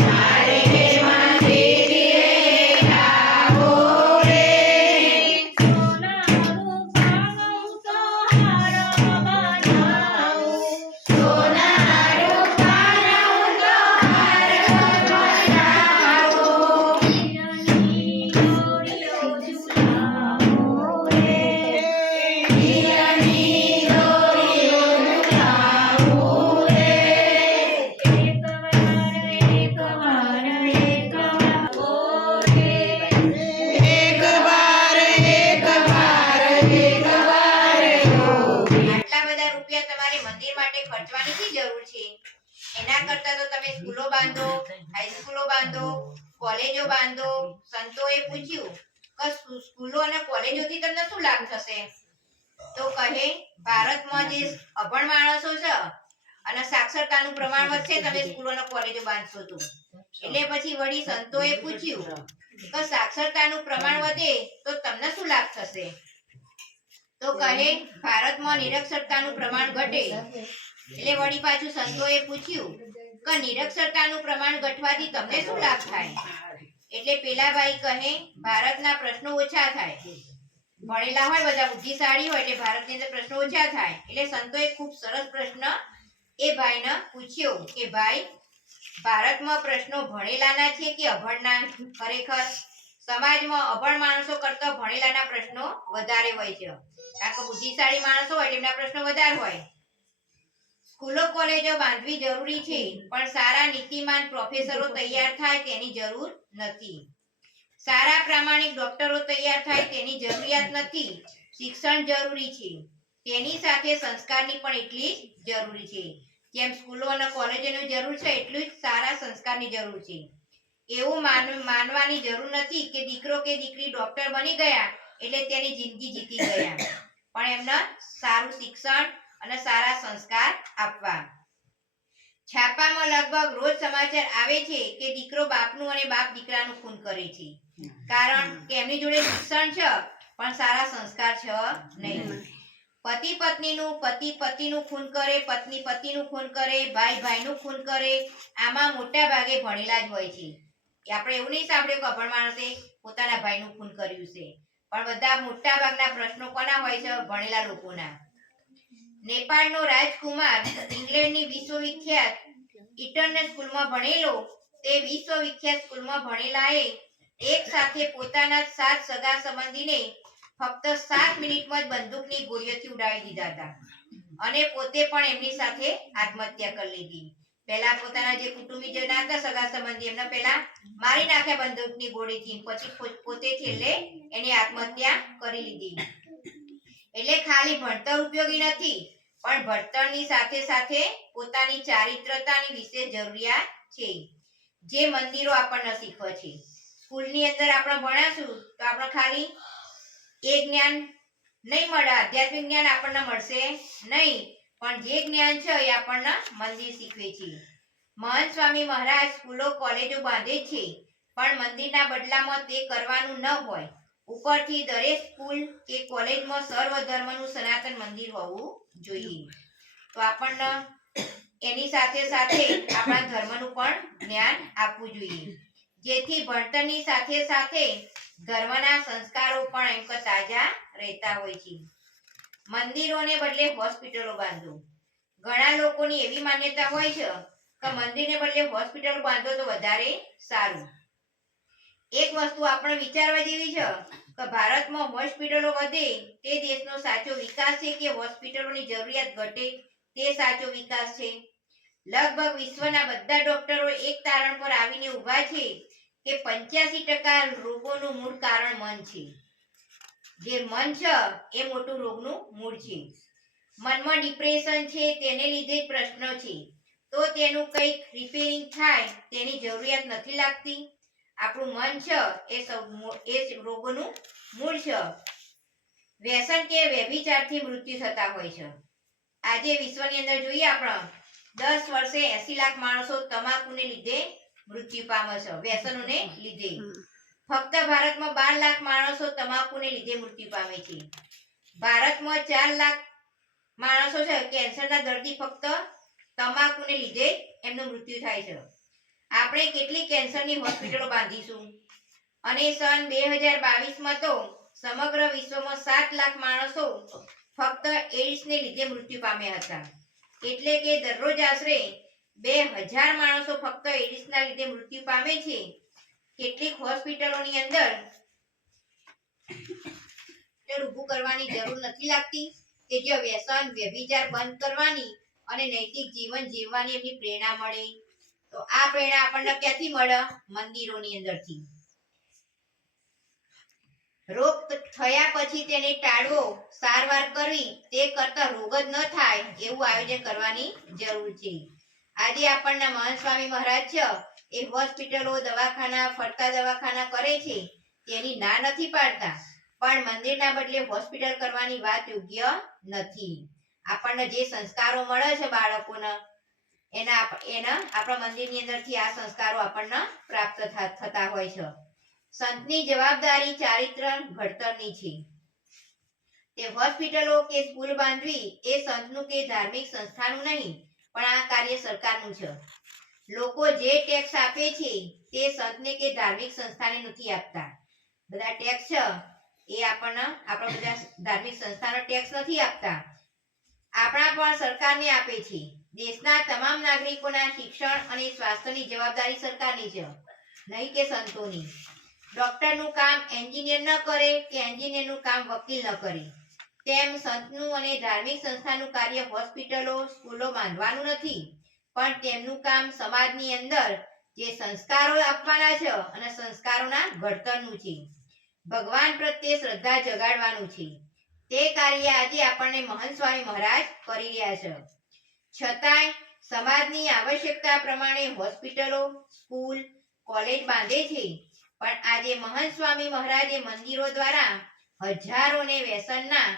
મારે કરતા તો તમે સ્કૂલો બાંધો, હાઈસ્કૂલો બાંધો, કોલેજો બાંધો. સંતોએ પૂછ્યું કે સ્કૂલો અને કોલેજોથી તમને શું લાભ થશે? તો કહે ભારતમાં જે અભણ માણસો છે અને સાક્ષરતાનું પ્રમાણ વધશે તમે સ્કૂલો અને કોલેજો બાંધશો તો. એટલે પછી વળી સંતોએ પૂછ્યું કે સાક્ષરતાનું પ્રમાણ વધે તો તમને શું લાભ થશે? તો કહે ભારતમાં નિરક્ષરતાનું પ્રમાણ ઘટે. એટલે વળી પાછું સંતોએ પૂછ્યું કે નિરક્ષરતાનું પ્રમાણ ઘટવાથી તમને શું લાભ થાય? એટલે પેલા ભાઈ કહે ભારતના પ્રશ્નો ઓછા થાય. ભણેલા હોય બધા બુદ્ધિશાળી હોય એટલે ભારતની અંદર પ્રશ્નો ઓછા થાય. એટલે સંતોએ ખૂબ સરસ પ્રશ્ન એ ભાઈને પૂછ્યો કે ભાઈ ભારતમાં પ્રશ્નો ભણેલાના છે કે અભણના? ખરેખર સમાજમાં અભણ માણસો કરતા ભણેલાના પ્રશ્નો વધારે હોય છે. કારણ કે બુદ્ધિશાળી માણસો હોય તેમના પ્રશ્નો વધારે હોય. સ્કૂલો કોલેજો બાંધવી જરૂરી છે પણ સારા નીતિમાન પ્રોફેસરો તૈયાર થાય તેની જરૂર નથી. સારા પ્રામાણિક ડોક્ટરો તૈયાર થાય તેની જરૂરિયાત નથી. શિક્ષણ જરૂરી છે, તેની સાથે સંસ્કારની પણ એટલી જ જરૂરી છે. જેમ સ્કૂલો અને કોલેજોની જરૂર છે એટલી જ સારા સંસ્કારની જરૂર છે. એવું માનવાની જરૂર નથી કે દીકરો કે દીકરી ડોક્ટર બની ગયા એટલે તેની જિંદગી જીતી ગયા. પણ એમને સારું શિક્ષણ અને સારા સંસ્કાર આપવા. છાપામાં લગભગ રોજ સમાચાર આવે છે કે દીકરો બાપનું અને બાપ દીકરાનું ખૂન કરે છે. કારણ કે એમની જોડે શિક્ષણ છે પણ સારા સંસ્કાર છે નહીં. પતિ પતિનું ખૂન કરે, પત્ની પતિનું ખૂન કરે, ભાઈ ભાઈનું ખૂન કરે. આમાં મોટા ભાગે ભણેલા જ હોય છે. આપણે એવું નહીં સાંભળ્યું કે અભણ માણસે પોતાના ભાઈનું ખૂન કર્યું છે. પણ બધા મોટા ભાગના પ્રશ્નો કોના હોય છે? ભણેલા લોકોના. નેપાળનો રાજકુમાર ઇંગ્લેન્ડની વિશ્વવિખ્યાત ઇટર્ન સ્કૂલમાં ભણેલો. તે વિશ્વવિખ્યાત સ્કૂલમાં ભણેલાએ એક સાથે પોતાના 7 સગા સંબંધીને ફક્ત 7 મિનિટમાં જ બંદૂકની ગોળીઓથી ઉડાવી દીધા હતા અને પોતે પણ એમની સાથે આત્મહત્યા કરી લીધી. પહેલા પોતાના જે કુટુંબીજનો હતા સગા સંબંધી એમને પહેલા મારી નાખ્યા બંદૂકની ગોળીથી, પછી પોતે છેલ્લે એની આત્મહત્યા કરી લીધી. એટલે ખાલી ભણતર ઉપયોગી નથી પણ ભણતરની સાથે સાથે પોતાની ચારિત્રતાની વિશેષ જરૂરિયાત છે જે મંદિરો આપણને શીખવે છે. સ્કૂલની અંદર આપણે ભણાશું તો આપણે ખાલી એ જ્ઞાન નહીં મળે, આધ્યાત્મિક જ્ઞાન આપણને મળશે નહીં, પણ જે જ્ઞાન છે એ આપણને મંદિર શીખવે છે. મહંત સ્વામી મહારાજ સ્કૂલો કોલેજો બાંધે છે પણ મંદિરના બદલામાં તે કરવાનું ન હોય. ઉપરથી દરેક સ્કૂલ કે કોલેજમાં સર્વ ધર્મનું સનાતન મંદિર હોવું જોઈએ. તો આપણને એની સાથે સાથે આપણા ધર્મનું પણ જ્ઞાન આપવું જોઈએ જેથી ભણતરની સાથે સાથે ધર્મના સંસ્કારો પણ એમ કે તાજા રહેતા હોય છે. મંદિરોને બદલે હોસ્પિટલો બાંધો. ઘણા લોકોની એવી માન્યતા હોય છે કે મંદિરને બદલે હોસ્પિટલ બાંધો તો વધારે સારું. એક વસ્તુ આપણે વિચારવા જેવી છે કે ભારતમાં હોસ્પિટલો વધે તે દેશનો સાચો વિકાસ છે કે હોસ્પિટલોની જરૂરિયાત ઘટે તે સાચો વિકાસ છે? લગભગ વિશ્વના બધા ડોક્ટરો એક તારણ પર આવીને ઊભા છે કે 85% રોગોનું મૂળ કારણ મન છે. જે મન છે એ મોટું રોગનું મૂળ છે. મનમાં ડિપ્રેશન છે તેને લીધે જ પ્રશ્નો છે. તો તેનું કંઈક રિપેરિંગ થાય તેની જરૂરિયાત નથી લાગતી. આપણું મન છે એ રોગોનું મૂળ છે. વ્યસન કે વ્યભિચારથી મૃત્યુ થતા હોય છે. આજે વિશ્વની અંદર જોઈએ આપણે 10 વર્ષે 80 લાખ માણસો તમાકુને લીધે મૃત્યુ પામે છે, વ્યસનોને લીધે. ફક્ત ભારતમાં 12 લાખ માણસો તમાકુને લીધે મૃત્યુ પામે છે. ભારતમાં 4 લાખ માણસો છે કેન્સરના દર્દી ફક્ત તમાકુને લીધે એમનું મૃત્યુ થાય છે. આપણે કેટલી કેન્સરની હોસ્પિટલો બાંધીશું? અને સન 2022માં તો સમગ્ર વિશ્વમાં 7 લાખ માણસો ફક્ત એઇડ્સને લીધે મૃત્યુ પામ્યા હતા. એટલે કે દરરોજ આશરે 2000 માણસો ફક્ત એઇડ્સના લીધે મૃત્યુ પામે છે. કેટલીક હોસ્પિટલોની અંદર ઊભું કરવાની જરૂર નથી લાગતી કે જે વ્યસન વ્યભિચાર બંધ કરવાની અને નૈતિક જીવન જીવવાની એમની પ્રેરણા મળે. તો આ પ્રેરણા આપણને ક્યાંથી મળે? મંદિરોની અંદરથી. રોગ થયા પછી તેને ટાળવો, સારવાર કરવી તે કરતા રોગ જ ન થાય એવું આયોજન કરવાની જરૂર છે. આજે આપણના મહંત સ્વામી મહારાજ છે એ હોસ્પિટલો દવાખાના ફરતા દવાખાના કરે છે તેની ના નથી પાડતા, પણ મંદિરના બદલે હોસ્પિટલ કરવાની વાત યોગ્ય નથી. આપણને જે સંસ્કારો મળે છે બાળકોને એના આપણા મંદિરની અંદરથી આ સંસ્કારો આપણને પ્રાપ્ત થતા હોય છે. સંતની જવાબદારી ચારિત્ર ઘડતરની છે. તે હોસ્પિટલો કે સ્કૂલ બાંધવી એ સંતનું કે ધાર્મિક સંસ્થાનું નહીં, પણ આ કાર્ય સરકારનું છે. લોકો જે ટેક્સ આપે છે તે સંતને કે ધાર્મિક સંસ્થાને નથી આપતા. બધા ટેક્સ છે એ આપણને આપણા બધા ધાર્મિક સંસ્થાનો ટેક્સ નથી આપતા, આપણા પણ સરકારને આપે છે. દેશના તમામ નાગરિકોના શિક્ષણ અને સ્વાસ્થ્યની જવાબદારી સરકારની છે, નહીં કે સંતોની. ડોક્ટરનું કામ એન્જિનિયર ન કરે કે એન્જિનિયરનું કામ વકીલ ન કરે, તેમ સંતનું અને ધાર્મિક સંસ્થાનું કાર્ય હોસ્પિટલો સ્કૂલો બાંધવાનું નથી, પણ તેમનું કામ સમાજની અંદર જે સંસ્કારો આપવાના છે અને સંસ્કારોના ઘડતરનું છે. ભગવાન પ્રત્યે શ્રદ્ધા જગાડવાનું છે. તે કાર્ય આજે આપણને મહંત સ્વામી મહારાજ કરી રહ્યા છે. છતાંય સમાજની આવશ્યકતા પ્રમાણે હોસ્પિટલો સ્કૂલ કોલેજ બાંધે છે, પણ આજે મહંત સ્વામી મહારાજે મંદિરો દ્વારા હજારોને વ્યસનના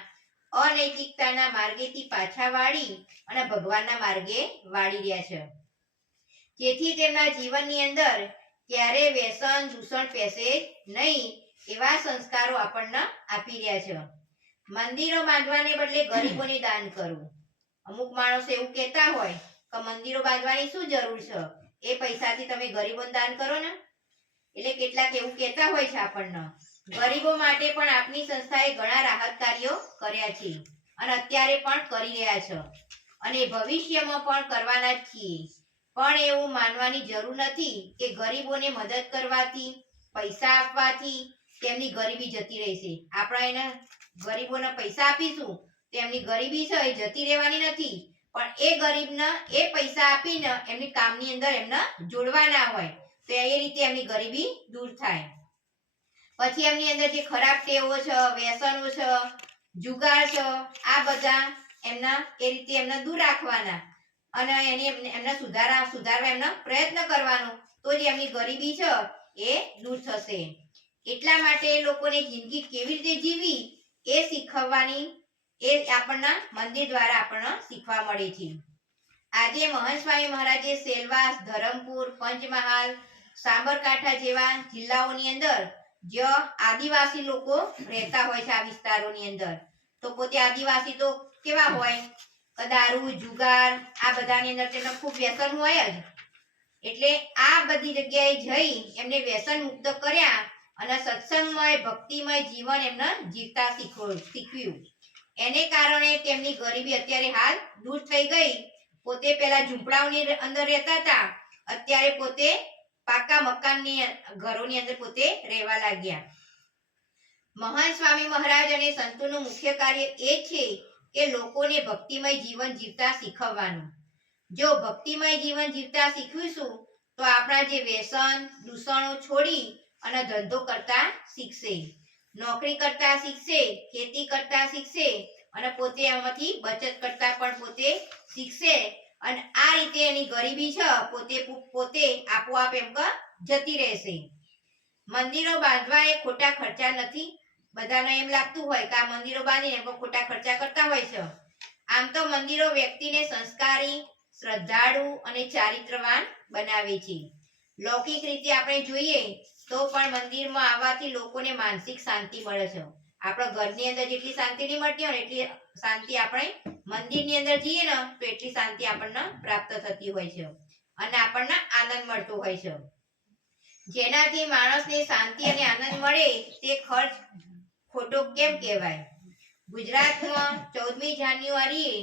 અનૈતિકતાના માર્ગેથી પાછા વાળી અને ભગવાનના માર્ગે વાળી રહ્યા છે, જેથી તેમના જીવનની અંદર ક્યારે વ્યસન દૂષણ પેસે નહીં એવા સંસ્કારો આપણને આપી રહ્યા છે. મંદિરો બાંધવાને બદલે ગરીબોને દાન કરવું. અમુક માણસો એવું કહેતા હોય કે મંદિરો બાંધવાની શું જરૂર છે, એ પૈસાથી તમે ગરીબોને દાન કરો ને. એટલે કેટલાક એવું કહેતા હોય છે આપણને. ગરીબો માટે પણ આપની સંસ્થાએ ઘણા રાહત કાર્યો કર્યા છે અને અત્યારે પણ કરી રહ્યા છે અને ભવિષ્યમાં પણ કરવાના જ છીએ. પણ એવું માનવાની જરૂર નથી કે ગરીબોને મદદ કરવાથી પૈસા આપવાથી તેમની ગરીબી જતી રહેશે. આપણે એને ગરીબોને પૈસા આપીશું તો એમની ગરીબી છે એ જતી રહેવાની નથી, પણ એ ગરીબને એ પૈસા આપીને એમની કામની અંદર એમને જોડવાના હોય તો એ રીતે એમની ગરીબી દૂર થાય. પછી એમની અંદર જે ખરાબ ટેવો છે, વ્યસનો છે, જુગાર છે, આ બધા એમના એ રીતે એમને દૂર રાખવાના અને એમને સુધારવા એમનો પ્રયત્ન કરવાનો, તો જ એમની ગરીબી છે એ દૂર થશે. એટલા માટે લોકોને જિંદગી કેવી રીતે જીવવી એ શીખવવાની એ આપણને મંદિર દ્વારા આપણને શીખવા મળે છે. આજે મહંત સ્વામી મહારાજે સેલવાસ, ધરમપુર, પંચમહાલ, સાબરકાંઠા જેવા જિલ્લાઓની અંદર જ્યાં આદિવાસી લોકો રહેતા હોય છે, આ વિસ્તારોની અંદર તો પોતે આદિવાસી તો કેવા હોય કે દારૂ જુગાર આ બધાની અંદર તેમને ખૂબ વ્યસન હોય જ. એટલે આ બધી જગ્યાએ જઈ એમને વ્યસન મુક્ત કર્યા અને સત્સંગમય ભક્તિમય જીવન એમને જીવતા શીખવ્યું. એને કારણે તેમની ગરીબી અત્યારે હાલ દૂર થઈ ગઈ. પોતે પેલા ઝૂંપડાઓની અંદર રહેતા હતા, અત્યારે પોતે પાકા મકાનની ઘરોની અંદર પોતે રહેવા લાગ્યા. મહાન સ્વામી મહારાજ અને સંતોનું મુખ્ય કાર્ય એ છે કે લોકોને ભક્તિમય જીવન જીવતા શીખવવાનું. જો ભક્તિમય જીવન જીવતા શીખવીશું તો આપણા જે વ્યસન દૂષણો છોડી અને ધંધો કરતા શીખશે, નોકરી કરતા શીખશે, ખેતી કરતા શીખશે અને પોતે આમાંથી બચત કરતા પણ પોતે શીખશે અને આ રીતે એની ગરીબી છે પોતે આપોઆપ એમ જતી રહેશે. મંદિરો બાંધવા એ ખોટા ખર્ચા નથી. બધાને એમ લાગતું હોય કે આ મંદિરો બાંધીને ખોટા ખર્ચા કરતા હોય છે. આમ તો મંદિરો વ્યક્તિને સંસ્કારી, શ્રદ્ધાળુ અને ચારિત્રવાન બનાવે છે. લૌકિક રીતે આપણે જોઈએ તો પણ મંદિરમાં આવવાથી લોકોને માનસિક શાંતિ મળે છે. આપણા ઘરની અંદર જેટલી શાંતિ નહીં મળતી હોય એટલી શાંતિ આપણે મંદિરની અંદર જઈએ ને તો એટલી શાંતિ આપણને પ્રાપ્ત થતી હોય છે અને આપણને આનંદ મળતો હોય છે. જેનાથી માણસને શાંતિ અને આનંદ મળે તે ખર્ચ ખોટો કેમ કહેવાય? ગુજરાતમાં 14મી જાન્યુઆરીએ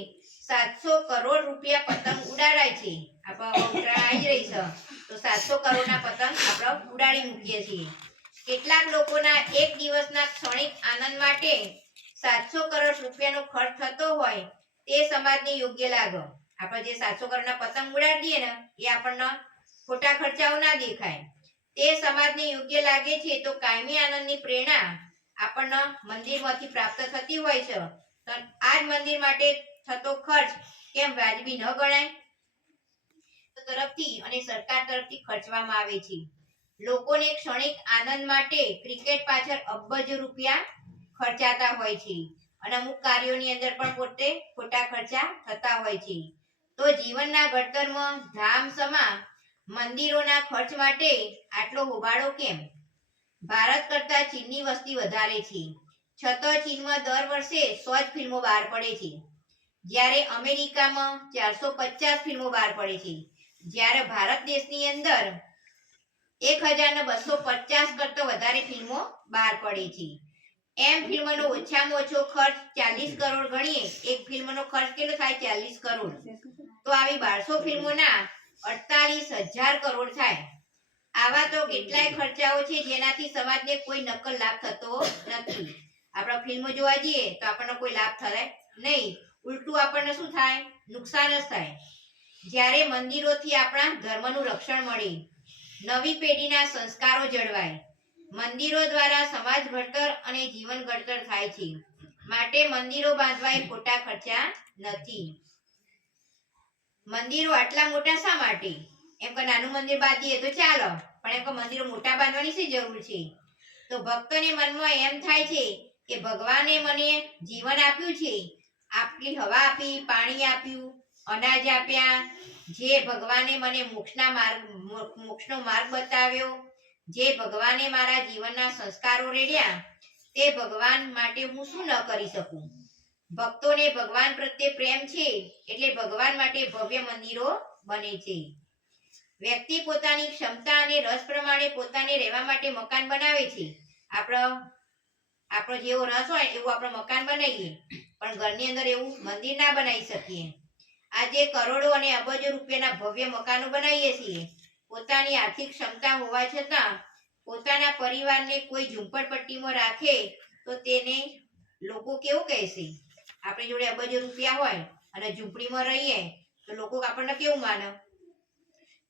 700 કરોડ રૂપિયા પતંગ ઉડાડાય છે. આપણે ઉત્તરાયણ આવી રહી છે તો 700 કરોડના પતંગ આપણે ઉડાડી મૂકીએ છીએ. કેટલાક લોકોના એક દિવસના ક્ષણિક આનંદ માટે 700 કરોડ રૂપિયાનો ખર્ચ થતો હોય તે સમાજને યોગ્ય લાગે. આપણે જે 700 કરોડના પતંગ ઉડાડીએ ને એ આપણને ખોટા ખર્ચાઓ ના દેખાય. તે સમાજને યોગ્ય લાગે છે તો કાયમી આનંદની પ્રેરણા આપણને મંદિરમાંથી પ્રાપ્ત થતી હોય છે. તો આ જ મંદિર માટે થતો ખર્ચ કેમ વાજબી ન ગણાય? તરફથી અને સરકાર તરફથી ખર્ચવામાં આવે છે. લોકોને ક્ષણિક આનંદ માટે ક્રિકેટ પાછળ અબજો રૂપિયા ખર્ચાતા હોય છે અને અમુક કાર્યોની અંદર પણ પોતે ખોટા ખર્ચા થતા હોય છે. તો જીવનના ઘડતરમાં ધામ સમા મંદિરોના ખર્ચ માટે આટલો હોબાળો કેમ? ભારત કરતા ચીનની વસ્તી વધારે છે, છતાં ચીનમાં દર વર્ષે 100 જ ફિલ્મો બહાર પડે છે, જ્યારે અમેરિકામાં 450 ફિલ્મો બહાર પડે છે, જ્યારે ભારત દેશની અંદર 1250 કરતા વધારે ફિલ્મો બહાર પડે છે. એમ ફિલ્મનો ઓછામાં ઓછો ખર્ચ 40 કરોડ ગણીએ, એક ફિલ્મનો ખર્ચ કેટલો થાય? 40 કરોડ. તો આવી 1200 ફિલ્મોના 48,000 કરોડ થાય. આવા તો કેટલાય ખર્ચાઓ છે જેનાથી સમાજને કોઈ નકલ લાભ થતો નથી. આપણે ફિલ્મો જોવા જઈએ તો આપણને કોઈ લાભ થાય નહીં, ઉલટું આપણને શું થાય? નુકસાન જ થાય. જ્યારે મંદિરોથી આપણા ધર્મનું રક્ષણ મળે, નવી પેઢીના સંસ્કારો જળવાય, મંદિરો દ્વારા સમાજ ઘડતર અને જીવન ઘડતર થાય છે. માટે મંદિરો બાંધવા એ ખોટા ખર્ચા નથી. મંદિરો આટલા મોટા શા માટે? એમ કે નાનું મંદિર બાંધીએ તો ચાલો, પણ એમ કે મંદિરો મોટા બાંધવાની શી જરૂર છે? તો ભક્તોને મનમાં એમ થાય છે કે ભગવાને મને જીવન આપ્યું છે, આટલી હવા આપી, પાણી આપ્યું, અનાજ આપ્યા, જે ભગવાને મને મોક્ષનો માર્ગ બતાવ્યો, જે ભગવાને મારા જીવનના સંસ્કારો રેડ્યા, તે ભગવાન માટે હું શું ન કરી શકું? ભક્તોને ભગવાન પ્રત્યે પ્રેમ છે એટલે ભગવાન માટે ભવ્ય મંદિરો બને છે. વ્યક્તિ પોતાની ક્ષમતા અને રસ પ્રમાણે પોતાને રહેવા માટે મકાન બનાવે છે. આપણો જેવો રસ હોય એવું આપણે મકાન બનાવીએ, પણ ઘરની અંદર એવું મંદિર ના બનાવી શકીએ. આજે કરોડો અને અબજો રૂપિયાના ભવ્ય મકાનો બનાવીએ છીએ. પોતાની આર્થિક ક્ષમતા હોવા છતાં પોતાના પરિવારને કોઈ ઝૂંપડપટ્ટીમાં રાખે તો તેને લોકો કેવું કહેશે? આપણી જોડે અબજો રૂપિયા હોય અને ઝૂંપડીમાં રહીએ તો લોકો આપણને કેવું માને?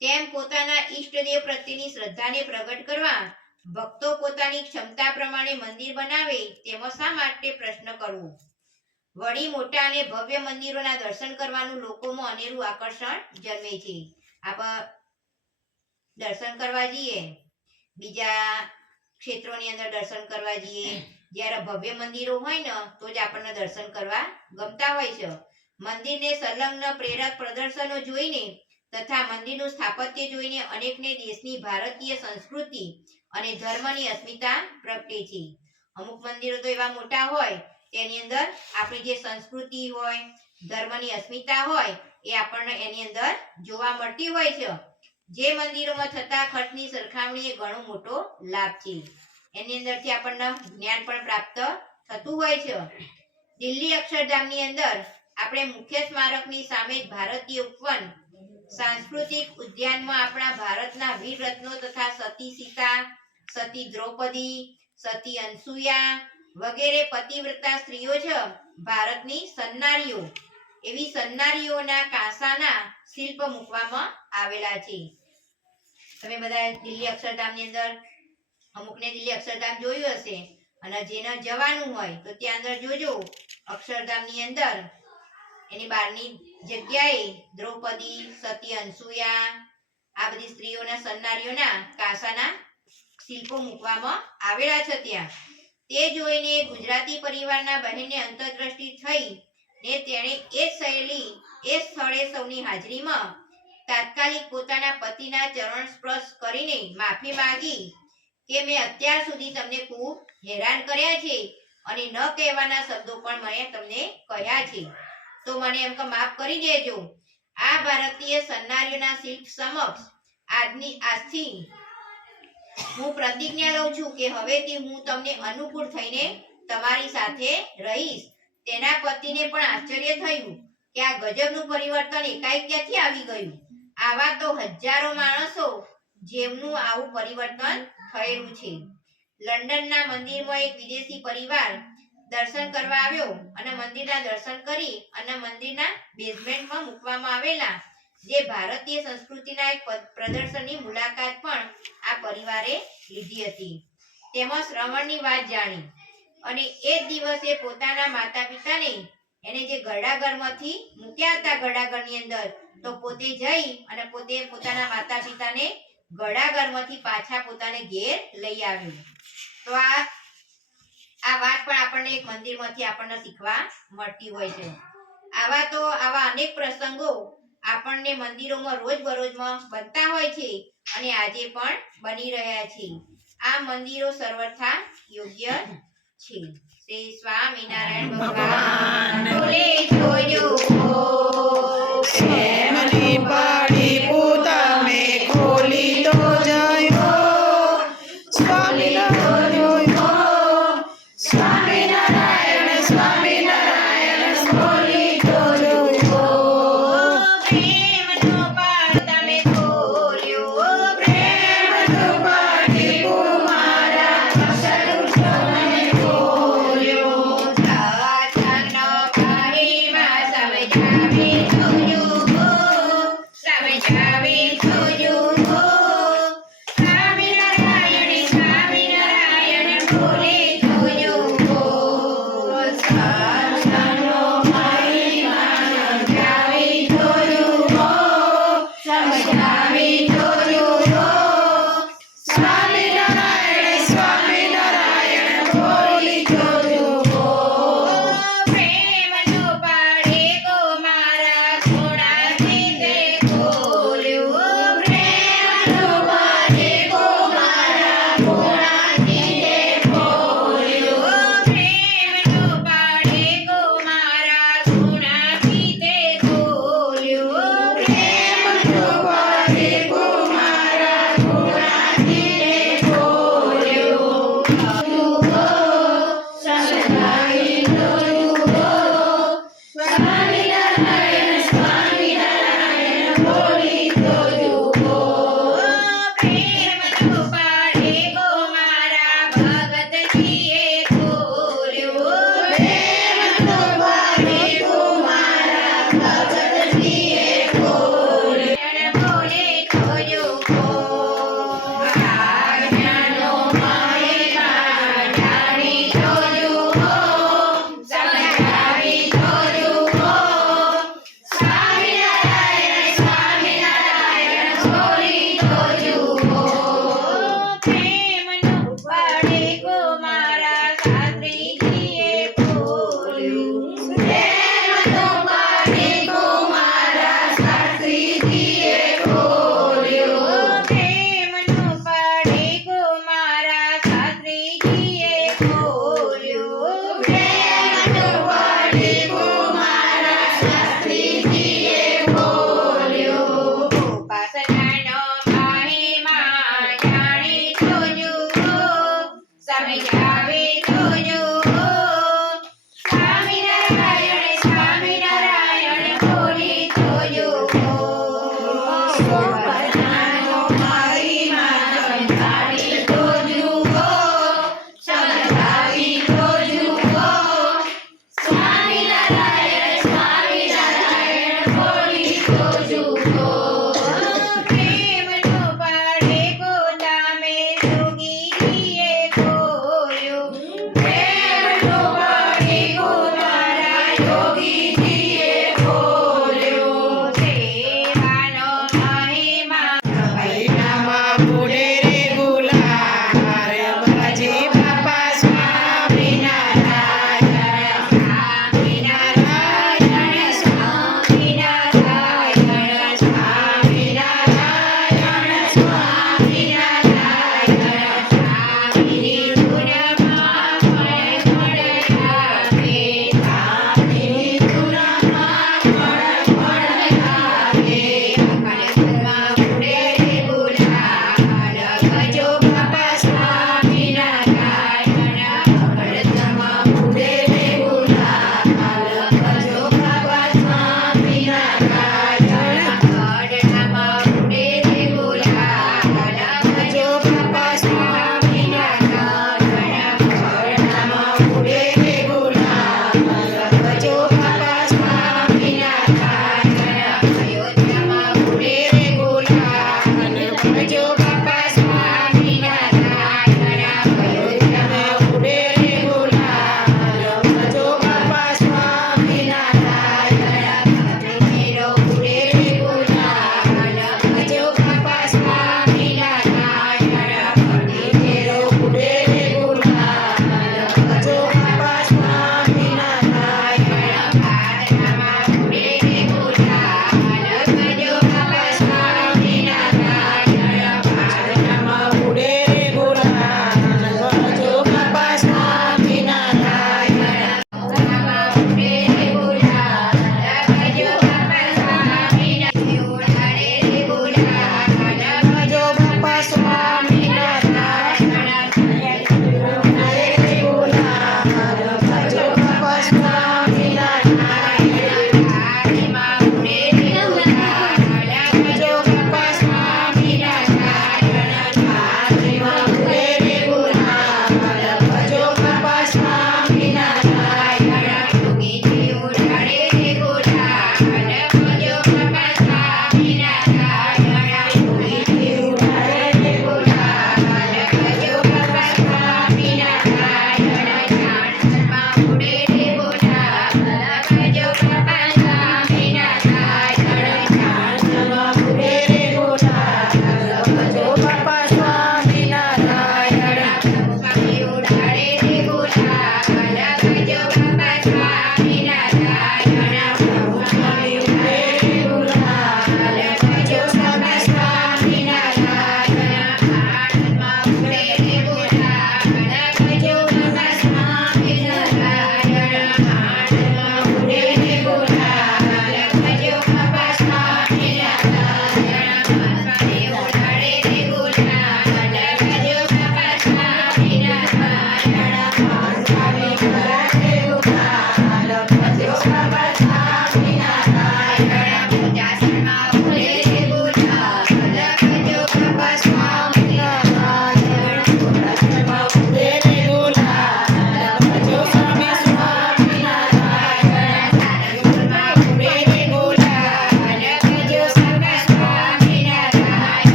તેમ પોતાના ઈષ્ટદેવ પ્રત્યેની શ્રદ્ધાને પ્રગટ કરવા ભક્તો પોતાની ક્ષમતા પ્રમાણે મંદિર બનાવે તેમાં શા માટે પ્રશ્ન કરવો? વળી મોટા અને ભવ્ય મંદિરોના દર્શન કરવાનું લોકોમાં અનેરું આકર્ષણ જન્મે છે. આપણે દર્શન કરવા જઈએ, બીજા ક્ષેત્રોની અંદર દર્શન કરવા જઈએ, જ્યારે ભવ્ય મંદિરો હોય ને તો જ આપણને દર્શન કરવા ગમતા હોય છે. મંદિરને સંલગ્ન પ્રેરક પ્રદર્શનો જોઈને તથા મંદિરનું સ્થાપત્ય જોઈને અનેકને દેશની ભારતીય સંસ્કૃતિ અને ધર્મની અસ્મિતા પ્રગટે છે. અમુક મંદિરો તો એવા મોટા હોય તેની અંદર આપણી જે સંસ્કૃતિ હોય, ધર્મની અસ્મિતા હોય એ આપણને એની અંદર જોવા મળતી હોય છે. જે મંદિરોમાં થતા ખર્ચની સરખામણીએ ઘણો મોટો લાભ છે. એની અંદરથી આપણને જ્ઞાન પણ પ્રાપ્ત થતું હોય છે. દિલ્હી અક્ષરધામની અંદર આપણે મુખ્ય સ્મારકની સામે જ ભારતીય ઉપવન સાંસ્કૃતિક ઉદ્યાનમાં આપણા ભારતના વીર રત્નો તથા સતી સીતા, સતી દ્રૌપદી, સતી અનસુયા વગેરે પતિવ્રતા સ્ત્રીઓ છે ભારતની સન્નારીઓ. એવી સન્નારીઓના કાંસાના શિલ્પ મૂકવામાં આવેલા છે. તમે બધા દિલ્હી અક્ષરધામની અંદર અમુકને દિલ્હી અક્ષરધામ જોયું હશે, અને જેને જવાનું હોય તો ત્યાં અંદર જોજો અક્ષરધામની અંદર એની બહારની જગ્યાએ દ્રૌપદી, સતી અનસુયા આ બધી સ્ત્રીઓના સન્નારીઓના કાંસાના શિલ્પો મૂકવામાં આવેલા છે. ત્યાં તે જોઈને ગુજરાતી પરિવારના બહેનને અંતરદ્રષ્ટિ થઈ ને તેણે એ સ્થળે સૌની હાજરીમાં તાત્કાલિક પોતાના પતિના ચરણ સ્પર્શ કરીને માફી માંગી કે મેં અત્યાર સુધી તમને ખૂબ હેરાન કર્યા છે અને ન કહેવાના શબ્દો પણ મેં તમને કહ્યા છે, તો મને એમ કે માફ કરી દેજો. આ ભારતીય સન્નારીઓના શિલ્પ સમક્ષ આજથી હું પ્રતિજ્ઞા લઉં છું કે હવેથી હું તમને અનુકૂળ થઈને તમારી સાથે રહીશ. તેના પતિને પણ આશ્ચર્ય થયું કે આ ગજબનું પરિવર્તન એકાએક ક્યાંથી આવી ગયું. આવા તો હજારો માણસો જેમનું આવું પરિવર્તન થયેલું છે. લંડનના મંદિરમાં એક વિદેશી પરિવાર દર્શન કરવા આવ્યો અને મંદિરના દર્શન કરી અને મંદિરના બેઝમેન્ટમાં મૂકવામાં આવેલા જે ભારતીય સંસ્કૃતિના એક પ્રદર્શનની મુલાકાત પણ આ પરિવારે લીધી હતી. તેમાં શ્રવણની વાત જાણી અને એ જ દિવસે પોતાના માતા પિતાને એને જે ઘરડાઘરમાંથી મૂક્યા હતા, ઘરડાઘરની અંદર તો પોતે જઈ અને પોતે પોતાના માતા પિતાને ગળાગરમાંથી પાછા પોતાને ઘેર લઈ આવ્યું. તો આ વાત પણ આપણને એક મંદિરમાંથી આપણને શીખવા મળતી હોય છે. આવા અનેક પ્રસંગો આપણને મંદિરોમાં રોજબરોજમાં બનતા હોય છે અને આજે પણ બની રહ્યા છે. આ મંદિરો સર્વથા યોગ્ય છે. શ્રી સ્વામિનારાયણ ભગવાન બોલે જોજો. પ્રેમની પાડી તમે ખોલી તો જયો. સ્વામિનારાયણ સ્વામિનારાયણ સ્વામિનારાયણ ખોલી તો જયો. પ્રેમનો પાળ તમે ખોલ્યો, પ્રેમનું પાટીપું મારા સર્વને ખોલ્યો. સત્સંગનો પાળીમાં સમજાવી જોજો.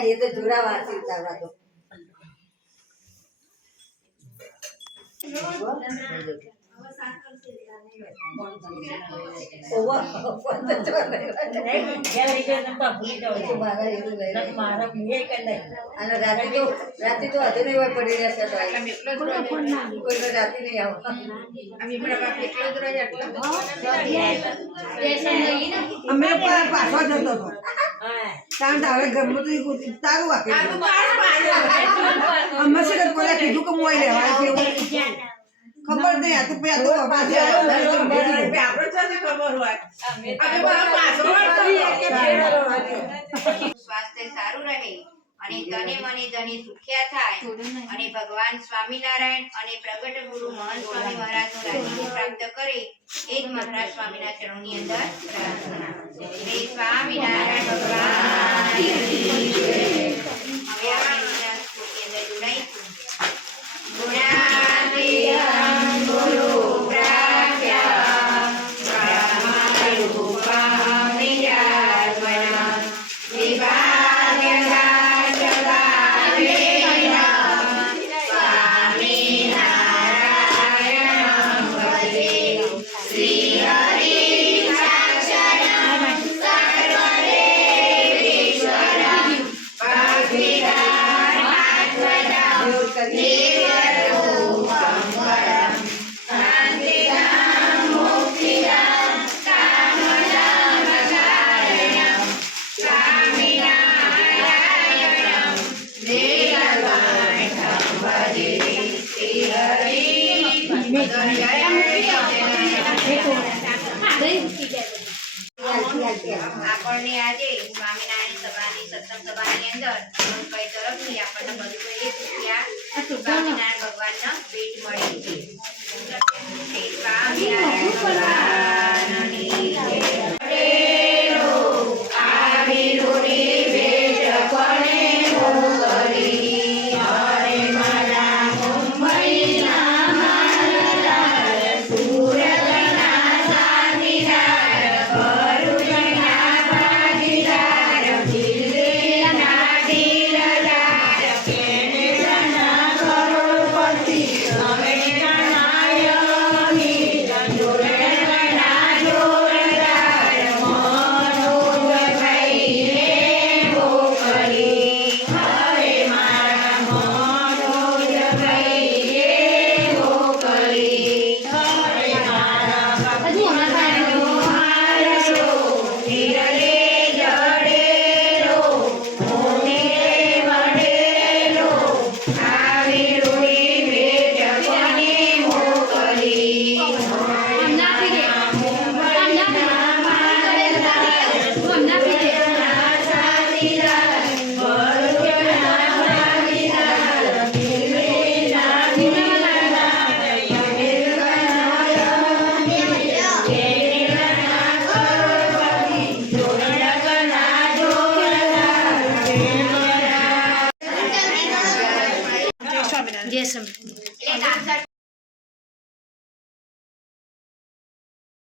ये तो जुड़ा हुआ सीता तो रात्री तो अजूनही वय पडली असेल कोणी रात्री नाही आहो અમે પાછો જતો હતો કારણ કે હવે ગમતું તારું વાકે અમે છે કે બોલે કીધું કે મોય લેવાય છે ખબર નહીં આ તો પે તો પાછો આપણો છે ખબર હોય અમે પાછો સ્વાસ્થ્ય સારું રહે અને તને મને ધને સુખ્યા થાય અને ભગવાન સ્વામિનારાયણ અને પ્રગટ ગુરુ મહંત સ્વામી મહારાજનું રાજ્ય પ્રાપ્ત કરે એ જ મહારાજ સ્વામીના ચરણોની અંદર પ્રાર્થના. શ્રી સ્વામિનારાયણ ભગવાન હવે આપણે ગુજરાત સ્કૂલની અંદર જોડાઈશું. ગુણાતીતં ગુરુ પ્રાપ્યા બ્રહ્મરૂપં નિજાત્મનઃ આપણને આજે સ્વામિનારાયણ સભાની સત્સંગ સભાની અંદર કઈ તરફથી આપણને બધું એ શીખ્યા સ્વામિનારાયણ ભગવાનનો ભેટ મળી છે. શ્રી સ્વામિનારાયણ ભગવાનની જય. કે છે એટલે 66